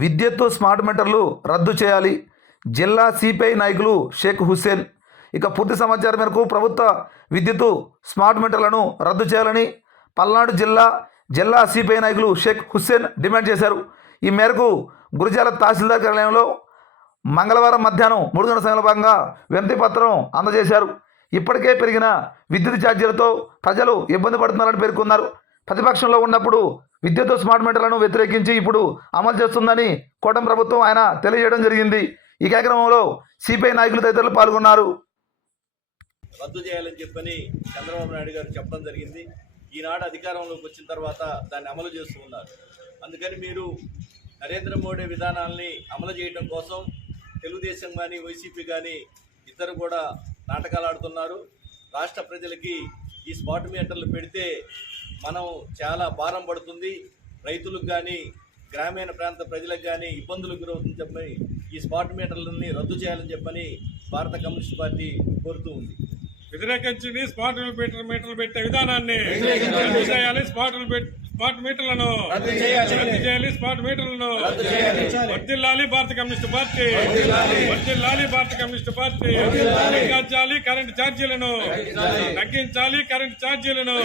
విద్యుత్తు స్మార్ట్ మీటర్లు రద్దు చేయాలి. జిల్లా సిపిఐ నాయకులు షేక్ హుస్సేన్. ఇక పూర్తి సమాచారం మేరకు ప్రభుత్వ విద్యుత్తు స్మార్ట్ మీటర్లను రద్దు చేయాలని పల్నాడు జిల్లా జిల్లా సిపిఐ నాయకులు షేక్ హుస్సేన్ డిమాండ్ చేశారు. ఈ మేరకు గురిజాల తహసీల్దార్ కార్యాలయంలో మంగళవారం మధ్యాహ్నం మూడు గంటల సమయంలో భాగంగా వినతి పత్రం అందజేశారు. ఇప్పటికే పెరిగిన విద్యుత్ ఛార్జీలతో ప్రజలు ఇబ్బంది పడుతున్నారని పేర్కొన్నారు. ప్రతిపక్షంలో ఉన్నప్పుడు విద్యుత్ స్మార్ట్ మీటర్లను వ్యతిరేకించి ఇప్పుడు అమలు చేస్తుందని కూటమి ప్రభుత్వం ఆయన తెలియజేయడం జరిగింది. ఈ కార్యక్రమంలో సిపిఐ నాయకులు తదితరులు పాల్గొన్నారు. రద్దు చేయాలని చెప్పని చంద్రబాబు నాయుడు గారు చెప్పడం జరిగింది. ఈనాడు అధికారంలోకి వచ్చిన తర్వాత దాన్ని అమలు చేస్తూ ఉన్నారు. అందుకని మీరు నరేంద్ర మోడీ విధానాల్ని అమలు చేయడం కోసం తెలుగుదేశం కానీ వైసీపీ కానీ ఇద్దరు కూడా నాటకాలు ఆడుతున్నారు. రాష్ట్ర ప్రజలకి ఈ స్మార్ట్ మీటర్లు పెడితే మనం చాలా భారం పడుతుంది. రైతులకు కానీ గ్రామీణ ప్రాంత ప్రజలకు కానీ ఇబ్బందులు గురవుతుందని చెప్పని ఈ స్మార్ట్ మీటర్లని రద్దు చేయాలని చెప్పని భారత కమ్యూనిస్ట్ పార్టీ కోరుతూ ఉంది. వ్యతిరేకించింది స్మార్ట్ మీటర్ మీటర్లు పెట్టే విధానాన్ని రద్దు చేయాలి స్మార్ట్ స్మార్ట్ మీటర్లను రద్దు చేయాలి. స్మార్ట్ మీటర్లను వర్దిల్లాలి భారత కమ్యూనిస్ట్ పార్టీ. వర్దిల్లాలి భారత కమ్యూనిస్ట్ పార్టీ. తగ్గించాలి కరెంట్ ఛార్జీలను. తగ్గించాలి కరెంట్ ఛార్జీలను.